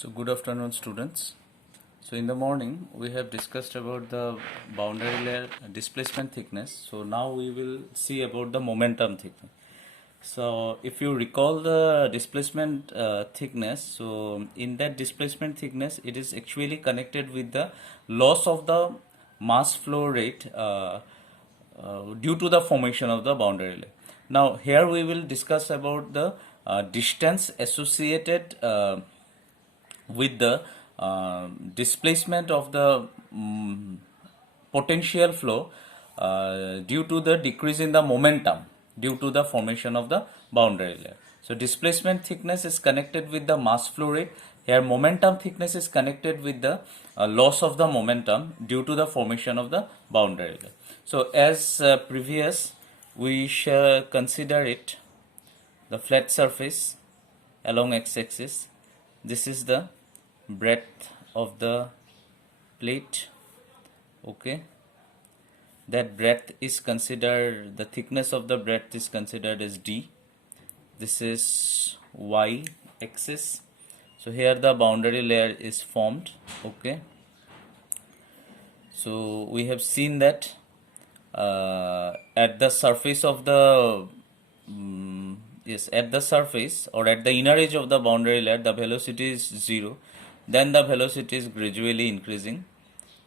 So good afternoon, students. So in the morning we have discussed about the boundary layer displacement thickness. So now we will see about the momentum thickness. So if you recall the displacement thickness, so in that displacement thickness it is actually connected with the loss of the mass flow rate due to the formation of the boundary layer. Now here we will discuss about the distance associated with the displacement of the potential flow due to the decrease in the momentum due to the formation of the boundary layer. So displacement thickness is connected with the mass flow rate. Here momentum thickness is connected with the loss of the momentum due to the formation of the boundary layer. So as previous, we shall consider it the flat surface along x-axis. This is the breadth of the plate. Okay, that breadth is considered, the thickness of the breadth is considered as d. This is y axis. So here the boundary layer is formed. Okay, so we have seen that at the surface of the at the surface or at the inner edge of the boundary layer the velocity is 0. Then the velocity is gradually increasing.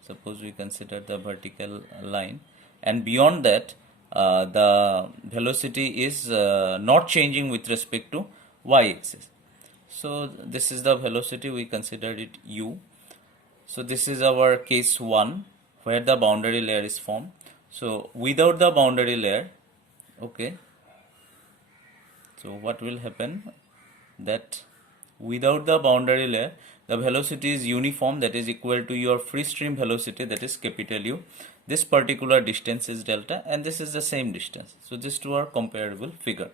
Suppose we consider the vertical line, and beyond that the velocity is not changing with respect to y-axis. So this is the velocity, we consider it u. So this is our case 1 where the boundary layer is formed. So without the boundary layer, okay, so what will happen, that without the boundary layer the velocity is uniform, that is equal to your free stream velocity, that is capital U. This particular distance is delta and this is the same distance. So these two are comparable figure.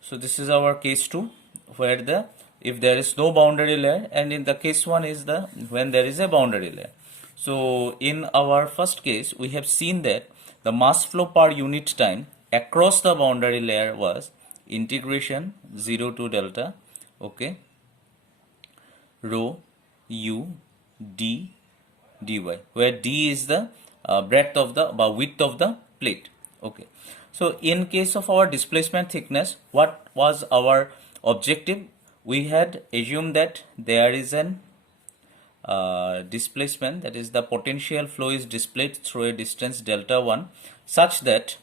So this is our case 2 where the if there is no boundary layer, and in the case 1 is the when there is a boundary layer. So in our first case we have seen that the mass flow per unit time across the boundary layer was integration 0 to delta, okay, rho u d dy, where d is the breadth of the width of the plate. Okay, so in case of our displacement thickness, what was our objective? We had assumed that there is an displacement, that is the potential flow is displaced through a distance delta 1 such that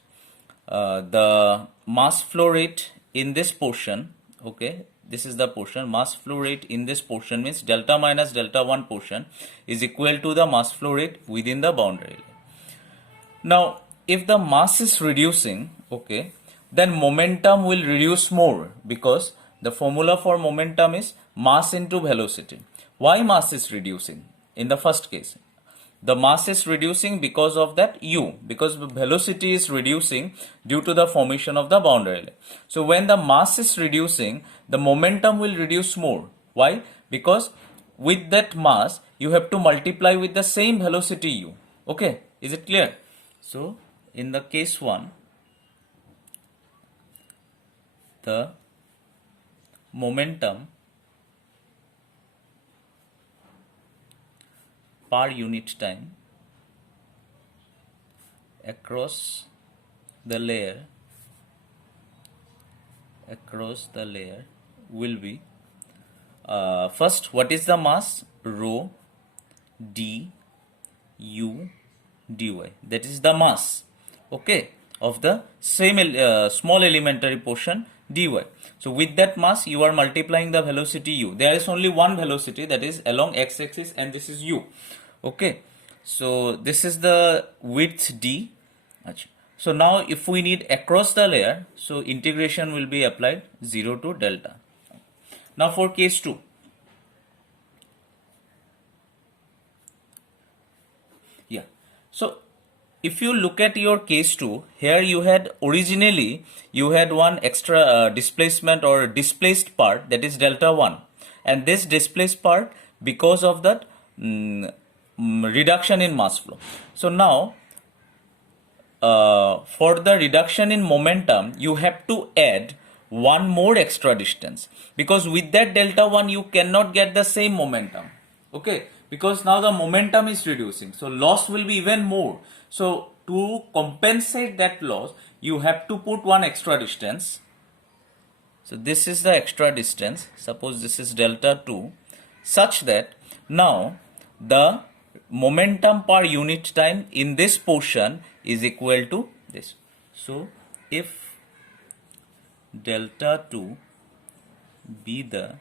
the mass flow rate in this portion, okay, this is the portion, mass flow rate in this portion means delta minus delta 1 portion is equal to the mass flow rate within the boundary layer. Now if the mass is reducing, okay, then momentum will reduce more, because the formula for momentum is mass into velocity. Why mass is reducing? In the first case the mass is reducing because of that u, because velocity is reducing due to the formation of the boundary layer. So when the mass is reducing, the momentum will reduce more. Why? Because with that mass you have to multiply with the same velocity u. Okay, is it clear? So in the case 1, the momentum per unit time across the layer will be first, what is the mass? Rho d u dy, that is the mass, okay, of the same small elementary portion dy. So with that mass you are multiplying the velocity u. There is only one velocity, that is along x-axis, and this is u. Okay, so this is the width d. So now if we need across the layer, so integration will be applied 0 to delta. Now for case 2, yeah, so if you look at your case 2, here you had originally you had one extra displacement or displaced part, that is delta 1, and this displaced part because of that reduction in mass flow. So now for the reduction in momentum you have to add one more extra distance, because with that delta 1 you cannot get the same momentum. Okay, because now the momentum is reducing, so loss will be even more. So to compensate that loss, you have to put one extra distance. So this is the extra distance, suppose this is delta 2, such that now the momentum per unit time in this portion is equal to this. So if delta 2 be the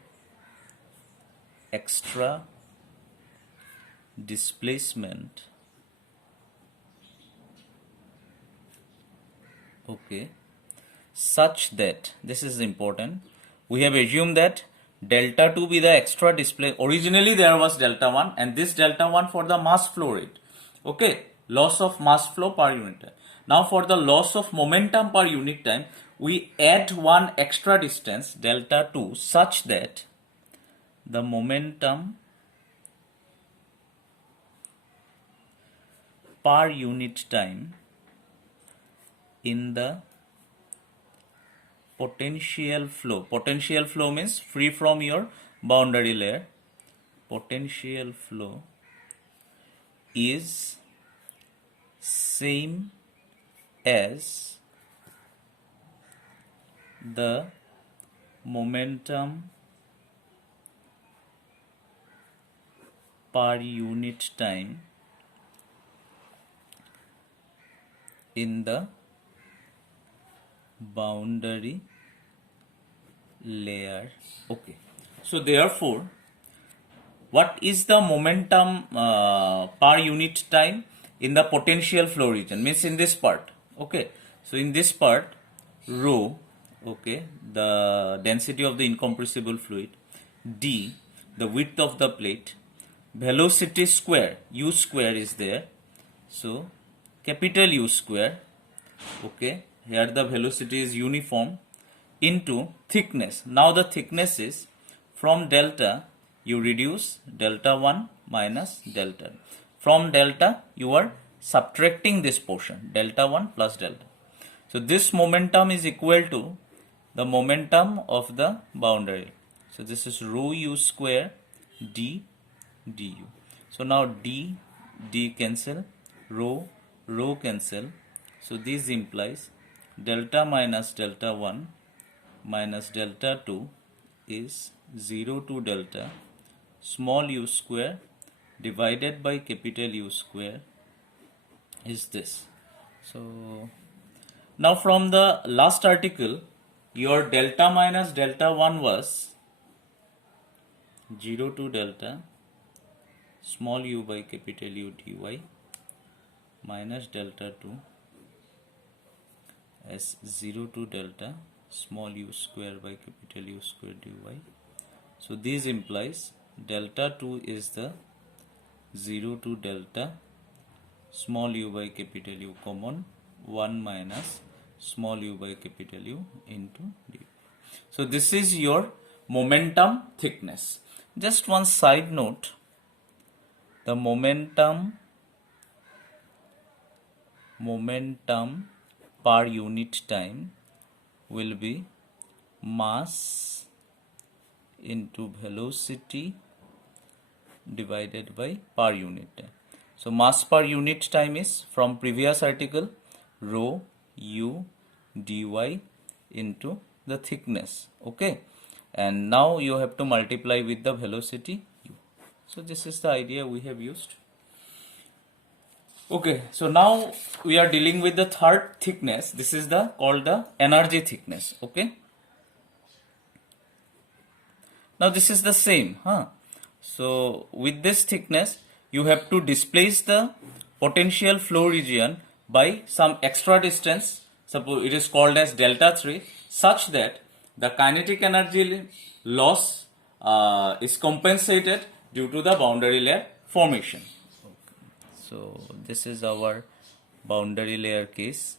extra displacement, okay, such that, this is important, we have assumed that delta 2 be the extra display. Originally there was delta 1, and this delta 1 for the mass flow rate, okay, loss of mass flow per unit time. Now for the loss of momentum per unit time, we add one extra distance delta 2 such that the momentum per unit time in the potential flow means free from your boundary layer, potential flow is same as the momentum per unit time in the boundary layer. Okay, so therefore what is the momentum per unit time in the potential flow region, means in this part. Okay, so in this part rho, okay, the density of the incompressible fluid, d the width of the plate, velocity square, u square is there, so capital U square, okay, here the velocity is uniform, into thickness. Now the thickness is from delta you reduce delta 1 minus delta. From delta you are subtracting this portion delta 1 plus delta. So this momentum is equal to the momentum of the boundary. So this is rho u square d du. So now d cancel, rho cancel. So this implies delta minus delta 1 minus delta 2 is 0 to delta small u square divided by capital U square is this. So now from the last article, your delta minus delta 1 was 0 to delta small u by capital U dy minus delta 2 as 0 to delta small u square by capital U square dy. So this implies delta 2 is the 0 to delta small u by capital U common 1 minus small u by capital U into dy. So this is your momentum thickness. Just one side note, the momentum per unit time will be mass into velocity divided by per unit time. So mass per unit time is from previous article rho u dy into the thickness, okay, and now you have to multiply with the velocity u. So this is the idea we have used. Okay, so now we are dealing with the third thickness. This is the called the energy thickness. Okay, now this is the same, so with this thickness you have to displace the potential flow region by some extra distance, suppose it is called as delta 3, such that the kinetic energy loss is compensated due to the boundary layer formation. So this is our boundary layer case.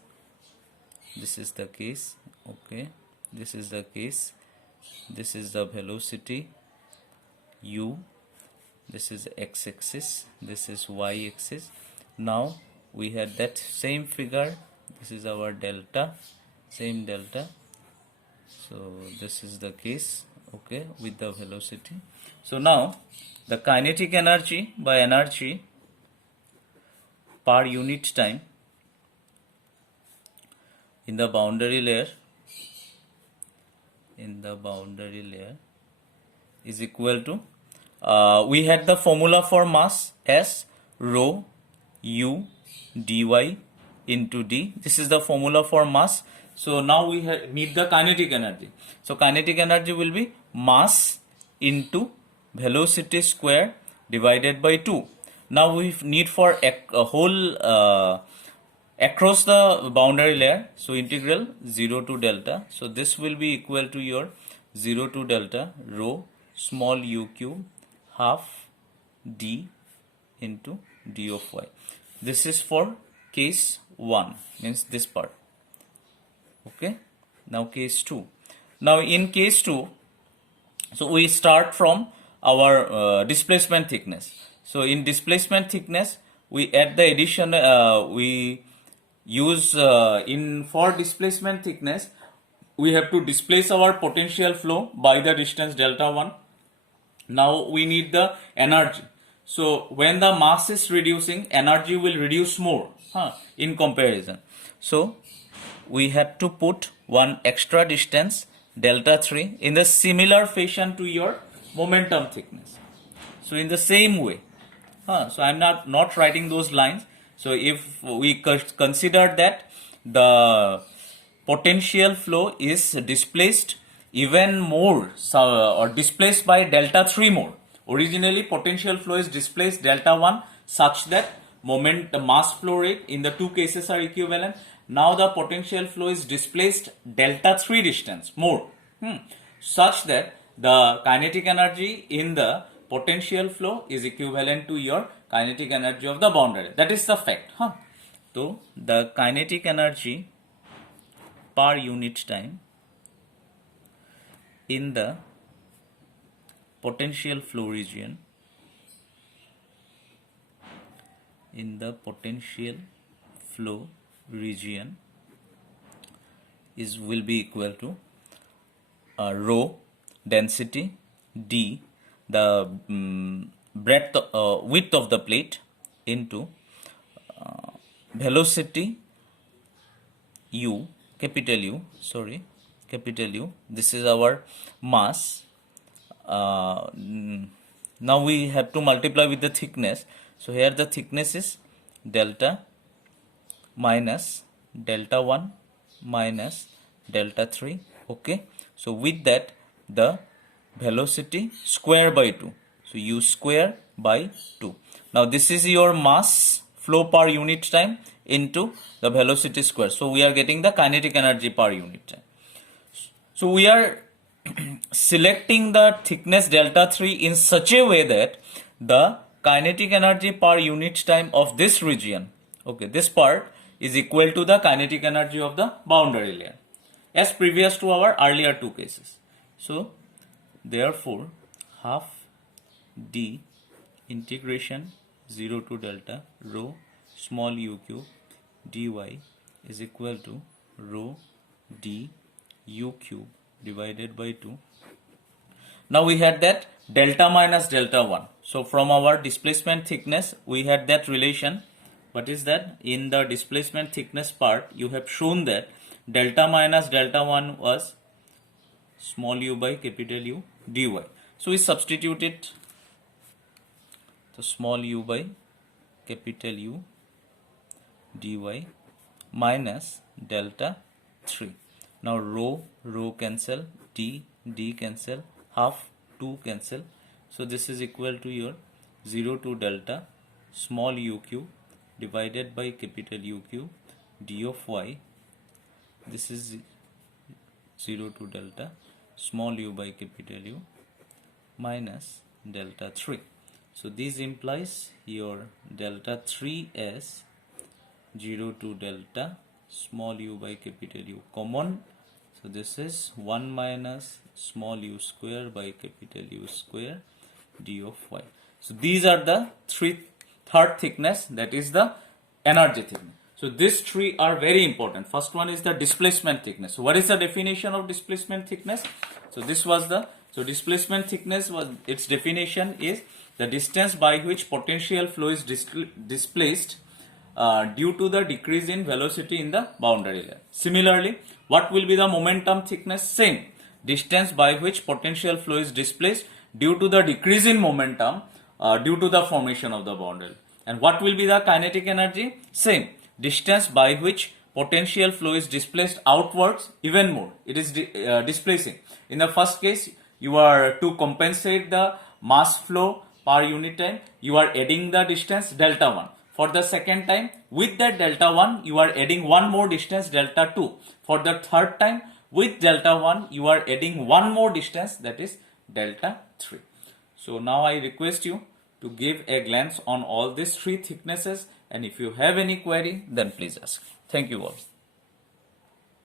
This is the case, okay, this is the case, this is the velocity u, this is x-axis, this is y-axis. Now we had that same figure, this is our delta, same delta, So this is the case, okay, with the velocity. So now the kinetic energy by energy per unit time in the boundary layer is equal to, we had the formula for mass as rho u dy into d. This is the formula for mass. So now we need the kinetic energy. So kinetic energy will be mass into velocity square divided by 2. Now we need for a whole across the boundary layer, so integral 0 to delta. So this will be equal to your 0 to delta rho small u cube half d into d of y. This is for case 1, means this part. Okay, now case 2. Now in case 2, so we start from our displacement thickness. So in displacement thickness, we add the addition, we use for displacement thickness, we have to displace our potential flow by the distance delta 1. Now we need the energy. So when the mass is reducing, energy will reduce more in comparison. So we had to put one extra distance delta 3 in the similar fashion to your momentum thickness. So in the same way, so I'm not writing those lines. So if we consider that the potential flow is displaced even more, or displaced by delta 3 more. Originally potential flow is displaced delta 1 such that the mass flow rate in the two cases are equivalent. Now the potential flow is displaced delta 3 distance more, such that the kinetic energy in the potential flow is equivalent to your kinetic energy of the boundary. That is the fact. So the kinetic energy per unit time in the potential flow region will be equal to rho density d, the width of the plate, into velocity u, capital U, this is our mass. Now we have to multiply with the thickness. So here the thickness is delta minus delta 1 minus delta 3. Okay, so with that the velocity square by 2. So u square by 2. Now this is your mass flow per unit time into the velocity square. So we are getting the kinetic energy per unit time. So we are selecting the thickness delta 3 in such a way that the kinetic energy per unit time of this region, okay, this part, is equal to the kinetic energy of the boundary layer, as previous to our earlier two cases. So therefore half d integration 0 to delta rho small u cube dy is equal to rho d u cube divided by 2. Now we had that delta minus delta 1. So from our displacement thickness we had that relation. What is that? In the displacement thickness part you have shown that delta minus delta 1 was small u by capital U dy. So we substitute it. So small u by capital U dy minus delta 3. Now rho cancel, d cancel, half 2 cancel. So this is equal to your 0 to delta small u cube divided by capital U cube d of y. This is 0 to delta small u by capital U minus delta 3. So this implies your delta 3 as 0 to delta small u by capital U common. So this is 1 minus small u square by capital U square d of y. So these are the third thickness, that is the energy thickness. So these three are very important. First one is the displacement thickness. So what is the definition of displacement thickness? So this was so displacement thickness was, its definition is the distance by which potential flow is displaced due to the decrease in velocity in the boundary layer. Similarly, what will be the momentum thickness? Same. Distance by which potential flow is displaced due to the decrease in momentum due to the formation of the boundary. And what will be the kinetic energy? Same. Distance by which potential flow is displaced outwards even more. It is displacing. In the first case, you are to compensate the mass flow per unit time, you are adding the distance delta 1. For the second time, with that delta 1, you are adding one more distance delta 2. For the third time, with delta 1, you are adding one more distance, that is delta 3. So now I request you to give a glance on all these three thicknesses, and if you have any query, then please ask. Thank you all.